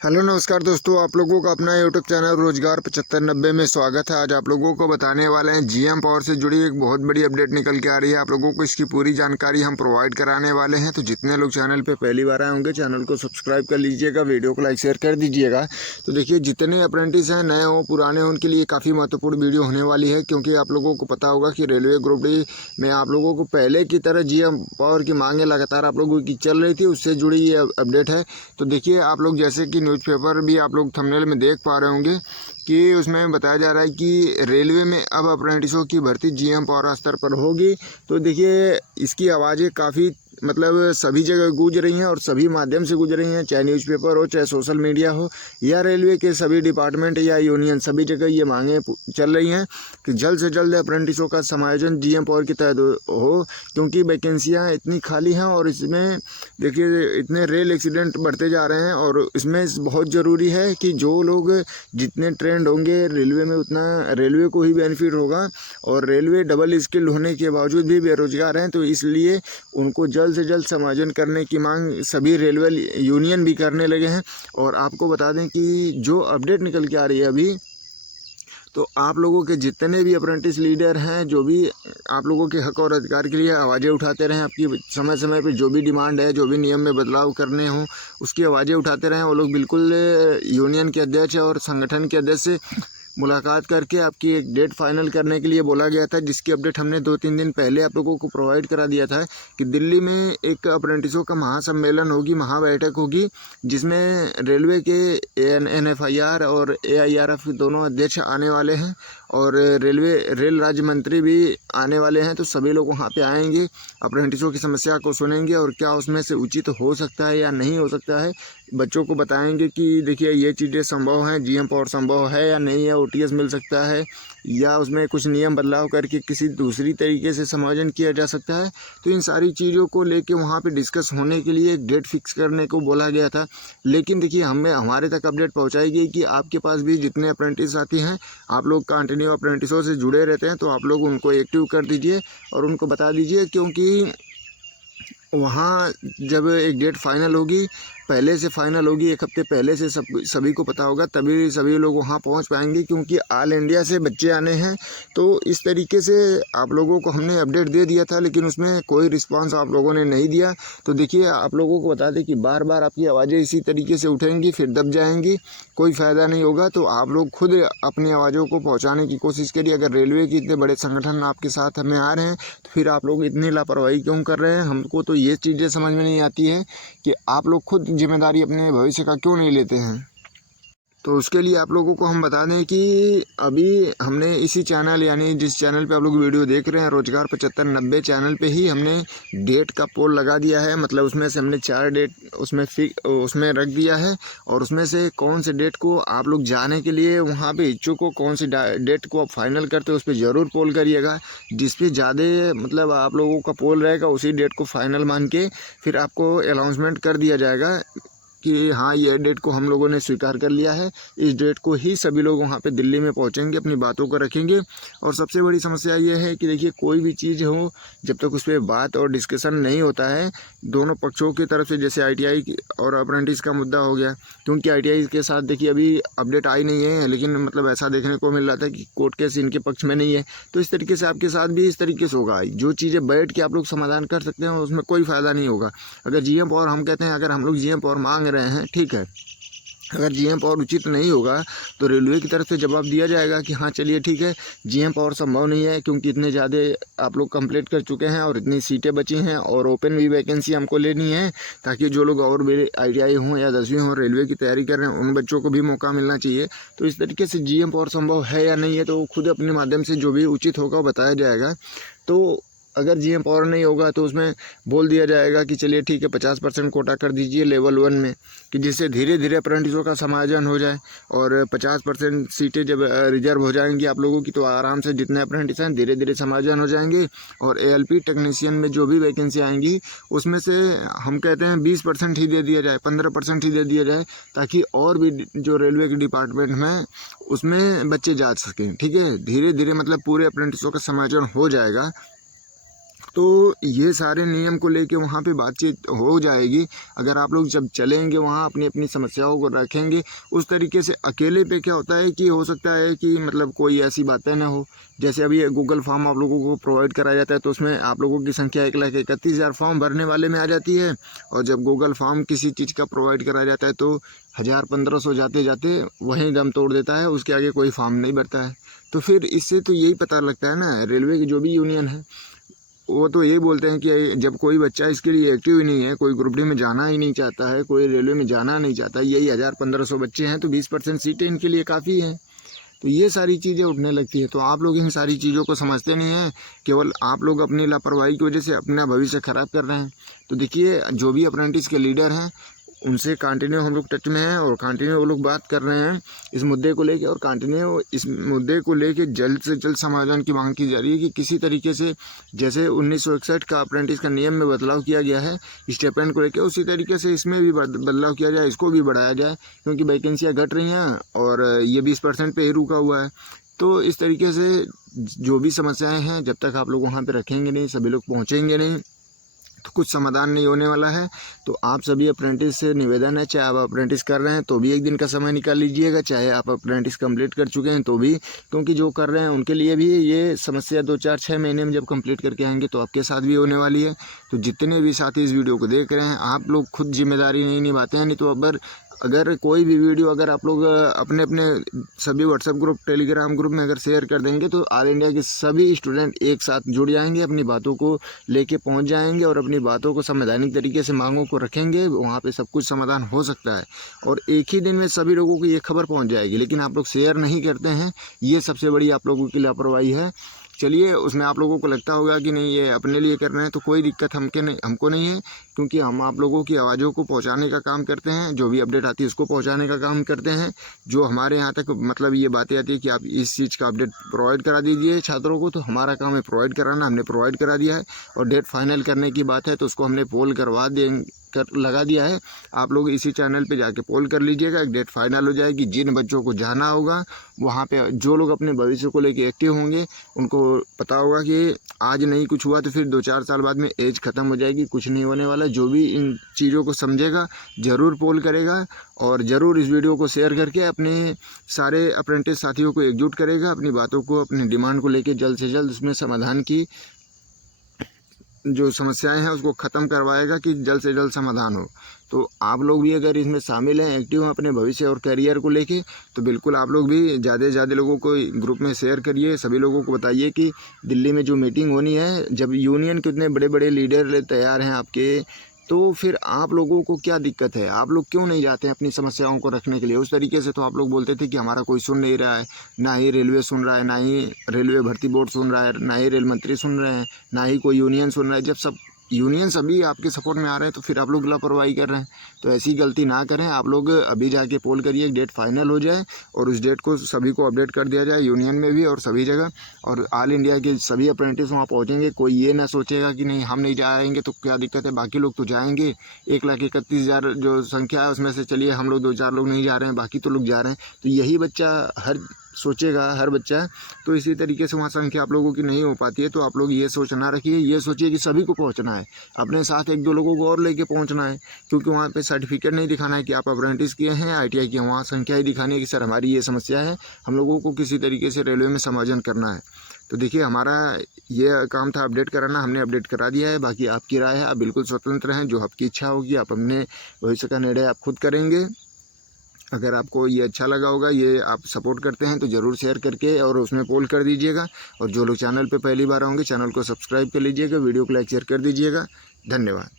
Hello नमस्कार दोस्तों, आप लोगों का अपना यूट्यूब चैनल रोजगार 7590 में स्वागत है। आज आप लोगों को बताने वाले हैं जीएम पावर से जुड़ी एक बहुत बड़ी अपडेट निकल के आ रही है। आप लोगों को इसकी पूरी जानकारी हम प्रोवाइड कराने वाले हैं। तो जितने लोग चैनल पे पहली बार आए होंगे चैनल को सब्सक्राइब कर लीजिएगा, वीडियो को लाइक शेयर कर दीजिएगा। तो देखिए, जितने अप्रेंटिस हैं, नए हों पुराने हों, उनके लिए काफ़ी महत्वपूर्ण वीडियो होने वाली है, क्योंकि आप लोगों को पता होगा कि रेलवे ग्रुप डी में आप लोगों को पहले की तरह जीएम पावर की मांगें लगातार आप लोगों की चल रही थी, उससे जुड़ी ये अपडेट है। तो देखिए, आप लोग जैसे कि न्यूज़पेपर भी आप लोग थंबनेल में देख पा रहे होंगे कि उसमें बताया जा रहा है कि रेलवे में अब अप्रेंटिसों की भर्ती जीएम पावर स्तर पर होगी। तो देखिए, इसकी आवाज़ें काफ़ी सभी जगह गूंज रही हैं और सभी माध्यम से गूंज रही हैं, चाहे न्यूज़पेपर हो, चाहे सोशल मीडिया हो, या रेलवे के सभी डिपार्टमेंट या यूनियन, सभी जगह ये मांगें चल रही हैं कि जल्द से जल्द अप्रेंटिसों का समायोजन जीएम पावर के तहत हो, क्योंकि वैकेंसियाँ इतनी खाली हैं और इसमें देखिए इतने रेल एक्सीडेंट बढ़ते जा रहे हैं। और इसमें बहुत ज़रूरी है कि जो लोग जितने ट्रेंड होंगे रेलवे में, उतना रेलवे को ही बेनिफिट होगा। और रेलवे डबल स्किल्ड होने के बावजूद भी बेरोजगार हैं, तो इसलिए उनको जल्द से जल्द समायोजन करने की मांग सभी रेलवे यूनियन भी करने लगे हैं। और आपको बता दें कि जो अपडेट निकल के आ रही है अभी, तो आप लोगों के जितने भी अप्रेंटिस लीडर हैं, जो भी आप लोगों के हक और अधिकार के लिए आवाज़ें उठाते रहें, आपकी समय समय पे जो भी डिमांड है, जो भी नियम में बदलाव करने हों, उसकी आवाज़ें उठाते रहें। वो लोग बिल्कुल यूनियन के अध्यक्ष और संगठन के अध्यक्ष से मुलाकात करके आपकी एक डेट फाइनल करने के लिए बोला गया था, जिसकी अपडेट हमने 2-3 दिन पहले आप लोगों को प्रोवाइड करा दिया था कि दिल्ली में एक अप्रेंटिसों का महासम्मेलन होगी, महाबैठक होगी, जिसमें रेलवे के NFIR और AIRF दोनों अध्यक्ष आने वाले हैं और रेल राज्य मंत्री भी आने वाले हैं। तो सभी लोग वहाँ पे आएंगे, अप्रेंटिसों की समस्या को सुनेंगे और क्या उसमें से उचित हो सकता है या नहीं हो सकता है, बच्चों को बताएंगे कि देखिए ये चीज़ें संभव हैं, जीएम पावर संभव है या नहीं है, OTS मिल सकता है या उसमें कुछ नियम बदलाव करके किसी दूसरी तरीके से समायोजन किया जा सकता है। तो इन सारी चीज़ों को लेके वहाँ पे डिस्कस होने के लिए एक डेट फिक्स करने को बोला गया था। लेकिन देखिए, हमारे तक अपडेट पहुँचाई गई कि आपके पास भी जितने अप्रेंटिस साथी हैं, आप लोग कंटिन्यू अप्रेंटिसों से जुड़े रहते हैं, तो आप लोग उनको एक्टिव कर दीजिए और उनको बता दीजिए, क्योंकि वहाँ जब एक डेट फाइनल होगी, पहले से फाइनल होगी, एक हफ्ते पहले से सभी को पता होगा, तभी सभी लोग वहाँ पहुँच पाएंगे, क्योंकि ऑल इंडिया से बच्चे आने हैं। तो इस तरीके से आप लोगों को हमने अपडेट दे दिया था, लेकिन उसमें कोई रिस्पांस आप लोगों ने नहीं दिया। तो देखिए, आप लोगों को बता दें कि बार बार आपकी आवाज़ें इसी तरीके से उठेंगी, फिर दब जाएंगी, कोई फ़ायदा नहीं होगा। तो आप लोग खुद अपनी आवाज़ों को पहुँचाने की कोशिश करिए। अगर रेलवे के इतने बड़े संगठन आपके साथ हमें आ रहे हैं, तो फिर आप लोग इतनी लापरवाही क्यों कर रहे हैं? हमको तो ये चीज़ें समझ में नहीं आती है कि आप लोग खुद जिम्मेदारी अपने भविष्य का क्यों नहीं लेते हैं। तो उसके लिए आप लोगों को हम बता दें कि अभी हमने इसी चैनल, यानी जिस चैनल पे आप लोग वीडियो देख रहे हैं, रोजगार 7590 चैनल पे ही हमने डेट का पोल लगा दिया है। मतलब उसमें से हमने 4 डेट उसमें रख दिया है, और उसमें से कौन से डेट को आप लोग जाने के लिए वहाँ पे इच्छुक हो, कौन सी डेट को आप फाइनल करते हो, उस पर ज़रूर पोल करिएगा। जिस पे ज़्यादा मतलब आप लोगों का पोल रहेगा, उसी डेट को फाइनल मान के फिर आपको अनाउंसमेंट कर दिया जाएगा कि हाँ, ये डेट को हम लोगों ने स्वीकार कर लिया है। इस डेट को ही सभी लोग वहाँ पे दिल्ली में पहुँचेंगे, अपनी बातों को रखेंगे। और सबसे बड़ी समस्या ये है कि देखिए, कोई भी चीज़ हो, जब तक उस पर बात और डिस्कशन नहीं होता है दोनों पक्षों की तरफ से, जैसे ITI और अप्रेंटिस का मुद्दा हो गया, क्योंकि ITI के साथ देखिए अभी अपडेट आई नहीं है, लेकिन मतलब ऐसा देखने को मिल रहा था कि कोर्ट केस इनके पक्ष में नहीं है। तो इस तरीके से आपके साथ भी इस तरीके से होगा। जो चीज़ें बैठ के आप लोग समाधान कर सकते हैं, उसमें कोई फ़ायदा नहीं होगा। अगर जीएम पावर, हम कहते हैं, अगर हम लोग जीएम पावर मांग रहे हैं, ठीक है, अगर जीएम पावर उचित नहीं होगा तो रेलवे की तरफ से जवाब दिया जाएगा कि हाँ चलिए ठीक है, जीएम पावर संभव नहीं है, क्योंकि इतने ज़्यादा आप लोग कंप्लीट कर चुके हैं और इतनी सीटें बची हैं और ओपन भी वैकेंसी हमको लेनी है, ताकि जो लोग और भी ITI हों या 10वीं हों, रेलवे की तैयारी कर रहे हैं, उन बच्चों को भी मौका मिलना चाहिए। तो इस तरीके से जीएम पावर संभव है या नहीं है, तो खुद अपने माध्यम से जो भी उचित होगा वो बताया जाएगा। तो अगर जीएम पावर नहीं होगा तो उसमें बोल दिया जाएगा कि चलिए ठीक है, 50% कोटा कर दीजिए लेवल 1 में, कि जिससे धीरे धीरे अप्रेंटिसों का समायोजन हो जाए। और 50% सीटें जब रिजर्व हो जाएंगी आप लोगों की, तो आराम से जितने अप्रेंटिस हैं धीरे धीरे समायोजन हो जाएंगे। और ALP टेक्नीशियन में जो भी वैकेंसी आएंगी, उसमें से हम कहते हैं 20% ही दे दिया जाए, 15% ही दे दिया जाए, ताकि और भी जो रेलवे के डिपार्टमेंट में उसमें बच्चे जा सकें। ठीक है, धीरे धीरे मतलब पूरे अप्रेंटिसों का समायोजन हो जाएगा। तो ये सारे नियम को लेके वहाँ पे बातचीत हो जाएगी। अगर आप लोग जब चलेंगे वहाँ अपनी अपनी समस्याओं को रखेंगे उस तरीके से। अकेले पे क्या होता है कि हो सकता है कि मतलब कोई ऐसी बातें ना हो। जैसे अभी गूगल फॉर्म आप लोगों को प्रोवाइड कराया जाता है तो उसमें आप लोगों की संख्या 1,31,000 फॉर्म भरने वाले में आ जाती है। और जब गूगल फॉर्म किसी चीज़ का प्रोवाइड कराया जाता है तो 1,000-1,500 जाते जाते वहीं दम तोड़ देता है, उसके आगे कोई फॉर्म नहीं भरता है। तो फिर इससे तो यही पता लगता है ना, रेलवे की जो भी यूनियन है वो तो यही बोलते हैं कि जब कोई बच्चा इसके लिए एक्टिव ही नहीं है, कोई ग्रुप डी में जाना ही नहीं चाहता है, कोई रेलवे में जाना नहीं चाहता, यही 1,000-1,500 बच्चे हैं तो 20% सीटें इनके लिए काफ़ी हैं। तो ये सारी चीज़ें उठने लगती है। तो आप लोग इन सारी चीज़ों को समझते नहीं हैं, केवल आप लोग अपनी लापरवाही की वजह से अपना भविष्य ख़राब कर रहे हैं। तो देखिए, जो भी अप्रेंटिस के लीडर हैं उनसे कंटिन्यू हम लोग टच में हैं और कंटिन्यू वो लोग बात कर रहे हैं इस मुद्दे को लेके, और कंटिन्यू इस मुद्दे को लेके जल्द से जल्द समाधान की मांग की जा रही है कि किसी तरीके से जैसे 1961 का अप्रेंटिस का नियम में बदलाव किया गया है स्टाइपेंड को लेकर, उसी तरीके से इसमें भी बदलाव किया जाए, इसको भी बढ़ाया जाए, क्योंकि वैकेंसियाँ घट रही हैं और ये 20% पे ही रुका हुआ है। तो इस तरीके से जो भी समस्याएँ हैं जब तक आप लोग वहाँ पर रखेंगे नहीं, सभी लोग पहुँचेंगे नहीं, तो कुछ समाधान नहीं होने वाला है। तो आप सभी अप्रेंटिस से निवेदन है, चाहे आप अप्रेंटिस कर रहे हैं तो भी एक दिन का समय निकाल लीजिएगा, चाहे आप अप्रेंटिस कंप्लीट कर चुके हैं तो भी, क्योंकि जो कर रहे हैं उनके लिए भी ये समस्या 2-4-6 महीने में जब कंप्लीट करके आएंगे तो आपके साथ भी होने वाली है। तो जितने भी साथी इस वीडियो को देख रहे हैं, आप लोग खुद जिम्मेदारी नहीं निभाते हैं, नहीं तो अगर कोई भी वीडियो अगर आप लोग अपने अपने सभी व्हाट्सएप ग्रुप, टेलीग्राम ग्रुप में अगर शेयर कर देंगे तो ऑल इंडिया के सभी स्टूडेंट एक साथ जुड़ जाएंगे, अपनी बातों को लेके पहुंच जाएंगे और अपनी बातों को संवैधानिक तरीके से मांगों को रखेंगे, वहाँ पे सब कुछ समाधान हो सकता है और एक ही दिन में सभी लोगों को ये खबर पहुँच जाएगी। लेकिन आप लोग शेयर नहीं करते हैं, ये सबसे बड़ी आप लोगों की लापरवाही है। चलिए, उसमें आप लोगों को लगता होगा कि नहीं ये अपने लिए कर रहे हैं, तो कोई दिक्कत हमको नहीं है, क्योंकि हम आप लोगों की आवाज़ों को पहुंचाने का काम करते हैं, जो भी अपडेट आती है उसको पहुंचाने का काम करते हैं। जो हमारे यहाँ तक मतलब ये बातें आती है कि आप इस चीज़ का अपडेट प्रोवाइड करा दीजिए छात्रों को, तो हमारा काम है प्रोवाइड कराना, हमने प्रोवाइड करा दिया है। और डेट फाइनल करने की बात है तो उसको हमने पोल करवा लगा दिया है। आप लोग इसी चैनल पे जाके पोल कर लीजिएगा, एक डेट फाइनल हो जाएगी। जिन बच्चों को जाना होगा वहाँ पे, जो लोग अपने भविष्य को लेके एक्टिव होंगे, उनको पता होगा कि आज नहीं कुछ हुआ तो फिर 2-4 साल बाद में एज ख़त्म हो जाएगी, कुछ नहीं होने वाला। जो भी इन चीज़ों को समझेगा ज़रूर पोल करेगा और ज़रूर इस वीडियो को शेयर करके अपने सारे अप्रेंटिस साथियों को एकजुट करेगा, अपनी बातों को, अपनी डिमांड को लेके जल्द से जल्द उसमें समाधान की जो समस्याएं हैं उसको ख़त्म करवाएगा कि जल्द से जल्द समाधान हो। तो आप लोग भी अगर इसमें शामिल हैं, एक्टिव हैं अपने भविष्य और करियर को लेके, तो बिल्कुल आप लोग भी ज़्यादा से ज़्यादा लोगों को ग्रुप में शेयर करिए। सभी लोगों को बताइए कि दिल्ली में जो मीटिंग होनी है, जब यूनियन के इतने बड़े बड़े लीडर तैयार हैं आपके, तो फिर आप लोगों को क्या दिक्कत है? आप लोग क्यों नहीं जाते हैं अपनी समस्याओं को रखने के लिए? उस तरीके से तो आप लोग बोलते थे कि हमारा कोई सुन नहीं रहा है, ना ही रेलवे सुन रहा है, ना ही रेलवे भर्ती बोर्ड सुन रहा है, ना ही रेल मंत्री सुन रहे हैं, ना ही कोई यूनियन सुन रहा है। जब सब यूनियन सभी आपके सपोर्ट में आ रहे हैं तो फिर आप लोग लापरवाही कर रहे हैं। तो ऐसी गलती ना करें। आप लोग अभी जाके पोल करिए, एक डेट फाइनल हो जाए और उस डेट को सभी को अपडेट कर दिया जाए, यूनियन में भी और सभी जगह, और ऑल इंडिया के सभी अप्रेंटिस वहाँ पहुँचेंगे। कोई ये ना सोचेगा कि नहीं हम नहीं जाएंगे तो क्या दिक्कत है, बाकी लोग तो जाएंगे। 1,31,000 जो संख्या है उसमें से चलिए हम लोग 2-4 लोग नहीं जा रहे हैं, बाकी तो लोग जा रहे हैं। तो यही बच्चा सोचेगा हर बच्चा, तो इसी तरीके से वहाँ संख्या आप लोगों की नहीं हो पाती है। तो आप लोग ये सोच ना रखिए, ये सोचिए कि सभी को पहुँचना है, अपने साथ 1-2 लोगों को और लेके पहुँचना है, क्योंकि वहाँ पे सर्टिफिकेट नहीं दिखाना है कि आप अप्रेंटिस किए हैं, ITI किए हैं, वहाँ संख्या ही दिखानी है कि सर हमारी ये समस्या है, हम लोगों को किसी तरीके से रेलवे में समायोजन करना है। तो देखिए, हमारा ये काम था अपडेट कराना, हमने अपडेट करा दिया है। बाकी आपकी राय है, आप बिल्कुल स्वतंत्र हैं, जो आपकी इच्छा होगी आप अपने भविष्य का निर्णय आप खुद करेंगे। अगर आपको ये अच्छा लगा होगा, ये आप सपोर्ट करते हैं, तो ज़रूर शेयर करके और उसमें पोल कर दीजिएगा। और जो लोग चैनल पे पहली बार होंगे, चैनल को सब्सक्राइब कर लीजिएगा, वीडियो को लाइक शेयर कर दीजिएगा। धन्यवाद।